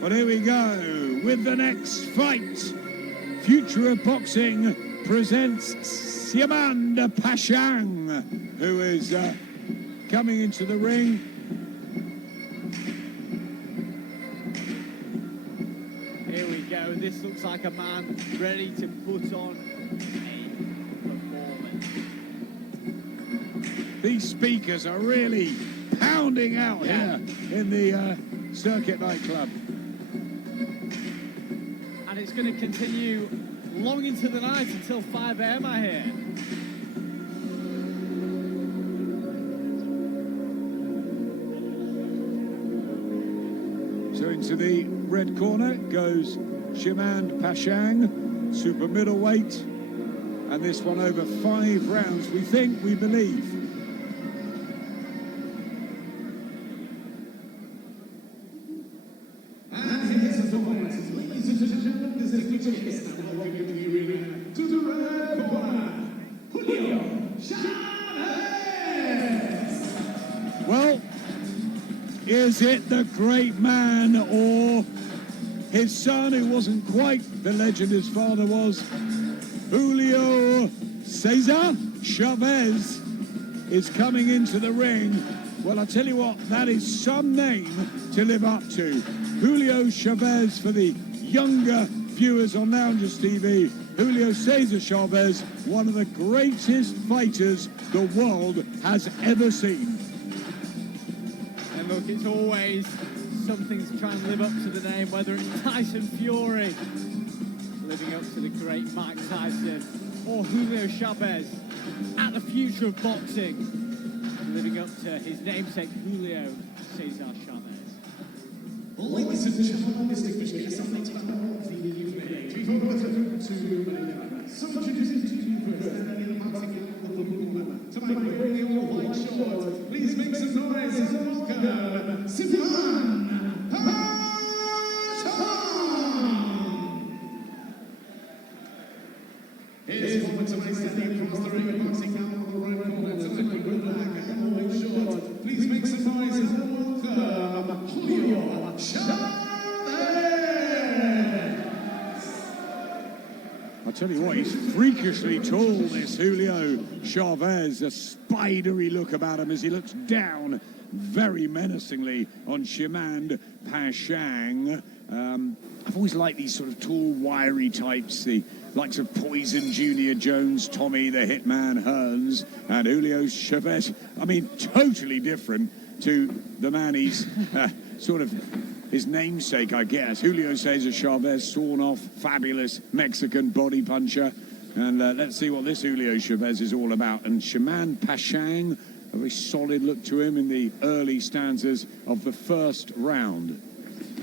Well, here we go with the next fight. Future of Boxing presents Siamand Pashaeng, who is coming into the ring. Here we go. This looks like a man ready to put on a performance. These speakers are really pounding out here in the Circuit nightclub. And it's going to continue long into the night until 5 AM, I hear. So into the red corner goes Siamand Pashaeng, super middleweight, and this one over 5 rounds, we think, we believe. To the red corner, Hulio Chavez. Well, is it the great man or his son, who wasn't quite the legend his father was? Hulio Chavez is coming into the ring. Well, I tell you what, that is some name to live up to. Hulio Chavez, for the younger viewers on Loungers TV, Hulio Chavez, one of the greatest fighters the world has ever seen. And look, it's always something to try and live up to the name, whether it's Tyson Fury, living up to the great Mike Tyson, or Hulio Chavez at the Future of Boxing, living up to his namesake, Hulio Cesar Chavez. Ladies and gentlemen, distinguished guests, I'd like to welcome the tonight, wearing the all-white shorts. Please make some noise and welcome Siamand Pashaeng. Here's one tonight, standing across the ring, boxing out on the right corner, tonight with black and all-white shorts. Please make some noise and welcome Hulio Chavez. I'll tell you what, he's freakishly tall, this Hulio Chavez. A spidery look about him as he looks down very menacingly on Siamand Pashaeng. I've always liked these sort of tall, wiry types, the likes of Poison, Junior Jones, Tommy the Hitman Hearns, and Hulio Chavez. I mean, totally different to the man he's sort of his namesake, I guess. Hulio Cesar Chavez, sawn off, fabulous Mexican body puncher. And let's see what this Hulio Chavez is all about. And Siamand Pashaeng, a very solid look to him in the early stanzas of the first round.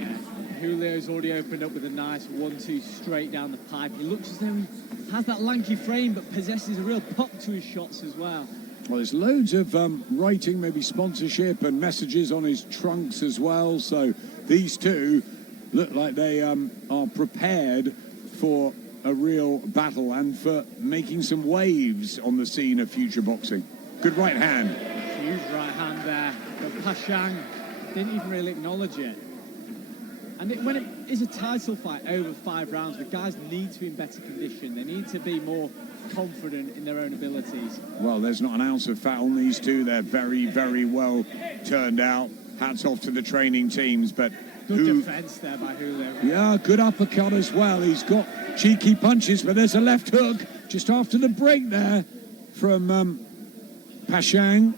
Yeah, Julio's already opened up with a nice 1-2 straight down the pipe. He looks as though he has that lanky frame, but possesses a real pop to his shots as well. Well, there's loads of writing, maybe sponsorship and messages on his trunks as well. So these two look like they are prepared for a real battle and for making some waves on the scene of future boxing. Good right hand. Huge right hand there, but Pashaeng didn't even really acknowledge it. And when it is a title fight over 5 rounds, the guys need to be in better condition. They need to be more confident in their own abilities. Well, there's not an ounce of fat on these two. They're very, very well turned out. Hats off to the training teams, but good defense there by Hulio. Yeah, good uppercut as well. He's got cheeky punches, but there's a left hook just after the break there from Pashaeng.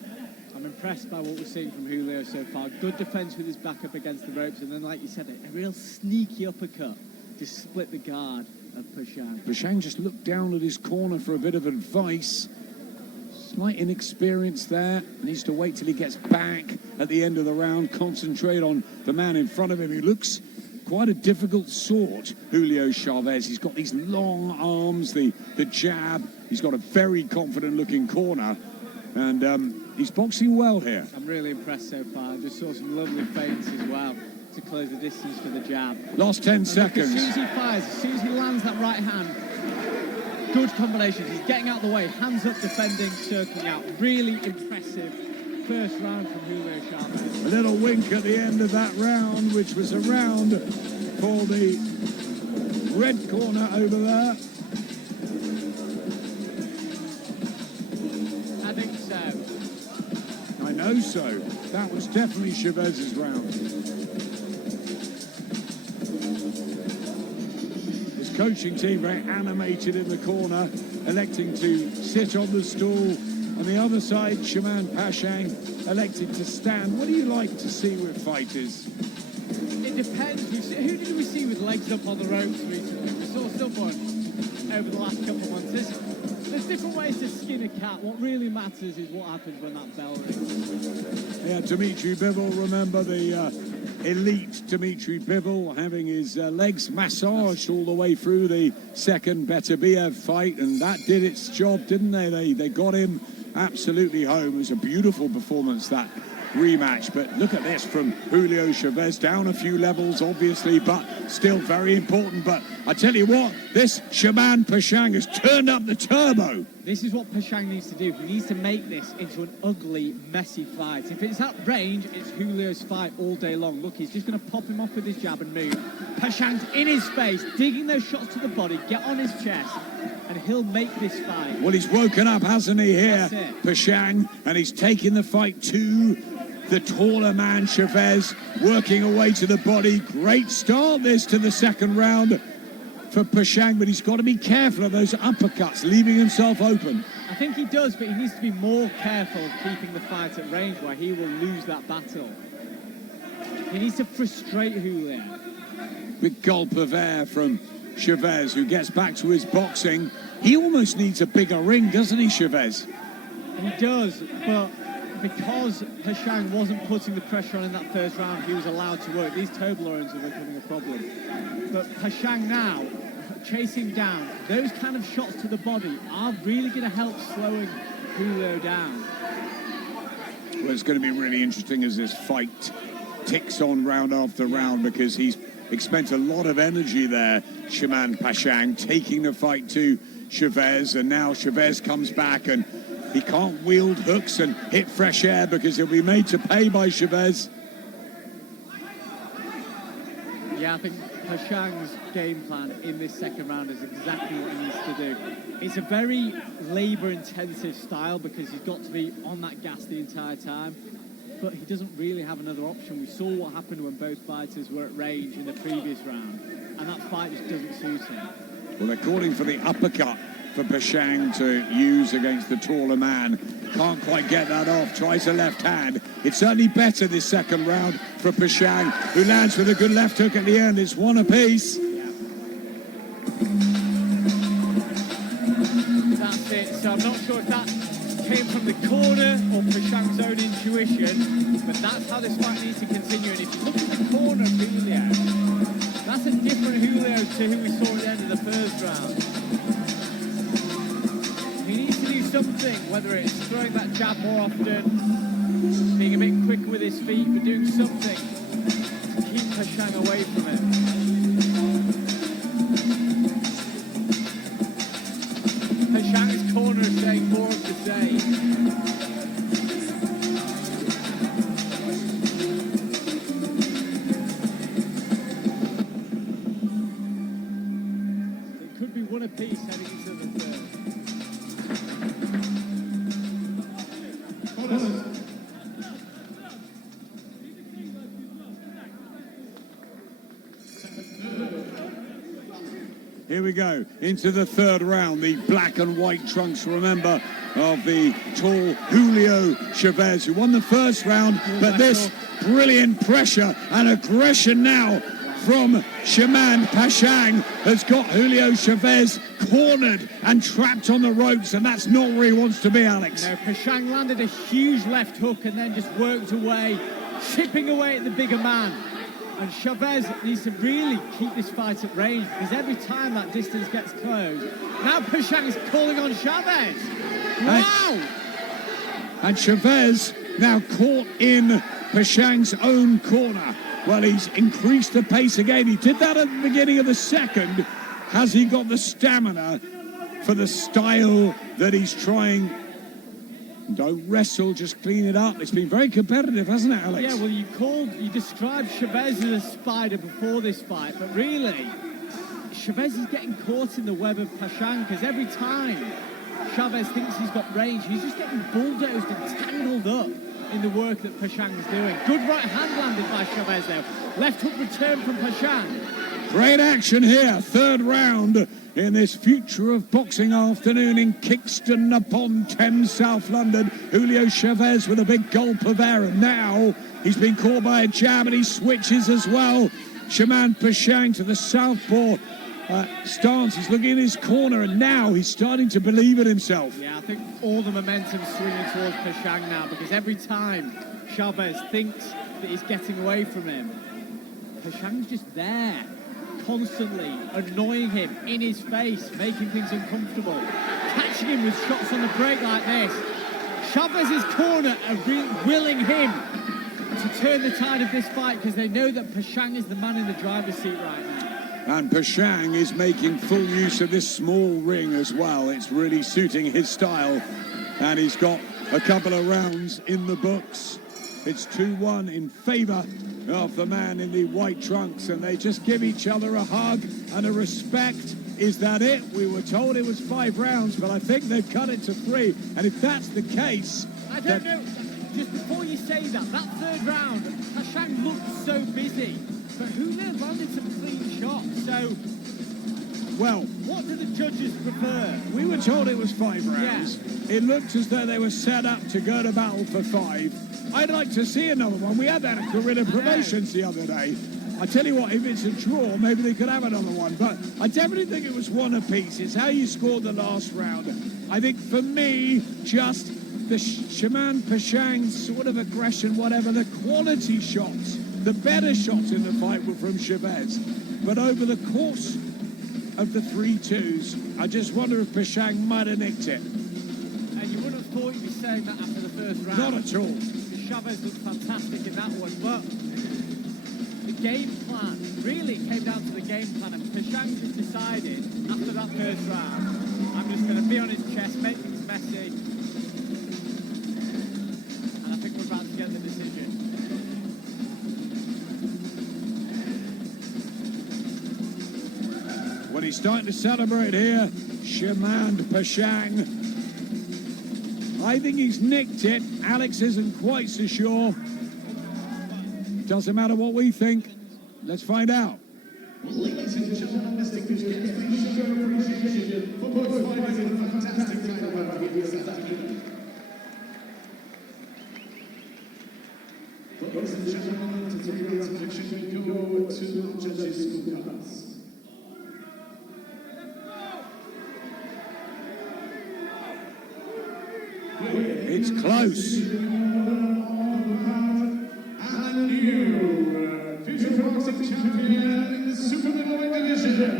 I'm impressed by what we're seeing from Hulio so far. Good defense with his back up against the ropes, and then, like you said, a real sneaky uppercut to split the guard of Pashaeng. Pashaeng just looked down at his corner for a bit of advice. Slight inexperience there. Needs to wait till he gets back at the end of the round. Concentrate on the man in front of him. He looks quite a difficult sort, Hulio Chavez. He's got these long arms, the jab. He's got a very confident-looking corner. And he's boxing well here. I'm really impressed so far. I just saw some lovely feints as well to close the distance for the jab. Last 10 seconds. As soon as he fires, as soon as he lands that right hand, good combinations. He's getting out of the way, hands up, defending, circling out. Really impressive first round from Hulio Chavez. A little wink at the end of that round, which was a round for the red corner over there. I think so. I know so. That was definitely Chavez's round. His coaching team very animated in the corner, electing to sit on the stool. On the other side, Siamand Pashaeng elected to stand. What do you like to see with fighters? It depends. Who did we see with legs up on the ropes recently? We saw someone over the last couple of months. There's different ways to skin a cat. What really matters is what happens when that bell rings. Yeah, Dimitri Bivol, remember the elite Dimitri Bivol having his legs massaged all the way through the second Beterbiev fight, and that did its job, didn't they? They got him absolutely home. It was a beautiful performance, that rematch. But look at this from Hulio Chavez, down a few levels obviously, but still very important. But I tell you what, this Siamand Pashaeng has turned up the turbo. This is what Pashaeng needs to do. He needs to make this into an ugly, messy fight. If it's at range, it's Julio's fight all day long. Look, he's just going to pop him off with his jab and move. Pashaeng's in his face, digging those shots to the body, get on his chest, and he'll make this fight. Well, he's woken up, hasn't he, here, Pashaeng, and he's taking the fight to the taller man, Chavez, working away to the body. Great start this to the second round for Pashaeng, but he's got to be careful of those uppercuts, leaving himself open. I think he does, but he needs to be more careful of keeping the fight at range where he will lose that battle. He needs to frustrate Julio. Big gulp of air from Chavez, who gets back to his boxing. He almost needs a bigger ring, doesn't he, Chavez? He does, but because Pashaeng wasn't putting the pressure on in that first round, he was allowed to work. These Toblerones are becoming a problem. But Pashaeng now, chasing down, those kind of shots to the body are really going to help slowing Julio down. Well, it's going to be really interesting as this fight ticks on round after round, because he's expended a lot of energy there, Siamand Pashaeng, taking the fight to Chavez, and now Chavez comes back and he can't wield hooks and hit fresh air because he'll be made to pay by Chavez. Yeah, I think Pashaeng's game plan in this second round is exactly what he needs to do. It's a very labour-intensive style because he's got to be on that gas the entire time, but he doesn't really have another option. We saw what happened when both fighters were at range in the previous round, and that fight just doesn't suit him. Well, they're calling for the uppercut for Pashaeng to use against the taller man. Can't quite get that off, tries a left hand. It's certainly better this second round for Pashaeng, who lands with a good left hook at the end. It's one apiece. That's it, so I'm not sure if that came from the corner or Pashaeng's own intuition, but that's how this fight needs to continue. And if you look at the corner of Hulio, that's a different Hulio to who we saw at the end of the first round. He needs to do something, whether it's throwing that jab more often, being a bit quicker with his feet, but doing something to keep Pashaeng away from him. Pashaeng's corner is saying more of the same. It could be one apiece heading into the third. Here we go, into the third round. The black and white trunks, remember, of the tall Hulio Chavez, who won the first round, but this brilliant pressure and aggression now from Siamand Pashaeng has got Hulio Chavez cornered and trapped on the ropes, and that's not where he wants to be, Alex. No, Pashaeng landed a huge left hook and then just worked away, chipping away at the bigger man. And Chavez needs to really keep this fight at range, because every time that distance gets closed, now Pashaeng is calling on Chavez. Wow! And Chavez now caught in Pashaeng's own corner. Well, he's increased the pace again. He did that at the beginning of the second. Has he got the stamina for the style that he's trying Don't wrestle, just clean it up. It's been very competitive, hasn't it, Alex? Yeah, well, you described Chavez as a spider before this fight, but really, Chavez is getting caught in the web of Pashaeng, because every time Chavez thinks he's got range, he's just getting bulldozed and tangled up in the work that Pashaeng's doing. Good right hand landed by Chavez there. Left hook return from Pashaeng. Great action here. Third round in this Future of Boxing afternoon in Kingston upon Thames, South London. Hulio Chavez with a big gulp of air, and now he's been caught by a jab and he switches as well. Siamand Pashaeng to the southpaw stance. He's looking in his corner, and now he's starting to believe in himself. Yeah, I think all the momentum's swinging towards Pashaeng now, because every time Chavez thinks that he's getting away from him, Pashaeng's just there, constantly annoying him in his face, making things uncomfortable, catching him with shots on the break like this. Chavez's corner are willing him to turn the tide of this fight, because they know that Pashaeng is the man in the driver's seat right now. And Pashaeng is making full use of this small ring as well. It's really suiting his style, and he's got a couple of rounds in the books. It's 2-1 in favour of the man in the white trunks, and they just give each other a hug and a respect. Is that it? We were told it was 5 rounds, but I think they've cut it to 3. And if that's the case... I don't know, just before you say that third round, Pashaeng looked so busy, but Hulio landed some clean shots, so... Well, what do the judges prefer? We were told it was 5 rounds. Yeah. It looked as though they were set up to go to battle for 5. I'd like to see another one. We had that at Corridor Promotions the other day. I tell you what, if it's a draw, maybe they could have another one. But I definitely think it was 1 apiece. It's how you scored the last round. I think for me, just the Siamand Pashaeng sort of aggression, whatever, the quality shots, the better shots in the fight were from Chavez. But over the course of the 3-2s, I just wonder if Pashaeng might have nicked it. And you wouldn't have thought you'd be saying that after the first round. Not at all. Chavez looked fantastic in that one, but the game plan really came down to the game plan, and Pashaeng just decided after that first round, I'm just going to be on his chest, make things messy, and I think we're about to get the decision. Well, he's starting to celebrate here, Siamand Pashaeng. I think he's nicked it. Alex isn't quite so sure. Doesn't matter what we think. Let's find out. Ladies and gentlemen, distinguished guests, please show your appreciation for both fighters in the fantastic title bout here this afternoon. Ladies and gentlemen, to 3 rounds of action, we go to the judges' scorecards. It's close. And the new future boxing champion in the super middleweight division,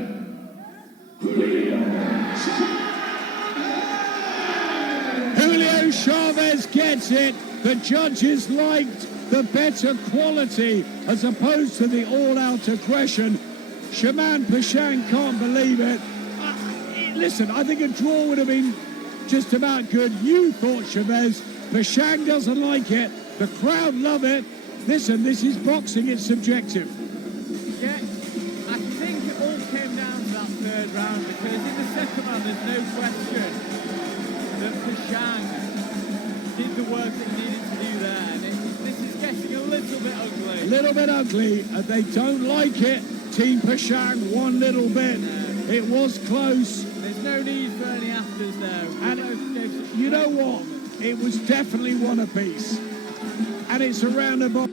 Hulio Chavez gets it. The judges liked the better quality as opposed to the all-out aggression. Siamand Pashaeng can't believe it. Listen, I think a draw would have been just about good. You thought Chavez. Pashaeng doesn't like it. The crowd love it. Listen, this is boxing. It's subjective. Yeah, I think it all came down to that third round, because in the second round there's no question that Pashaeng did the work that he needed to do there. And this is getting a little bit ugly. A little bit ugly. They don't like it. Team Pashaeng, one little bit. No. It was close. There's no need for any afters there. And you know what? It was definitely 1 apiece. And it's around about...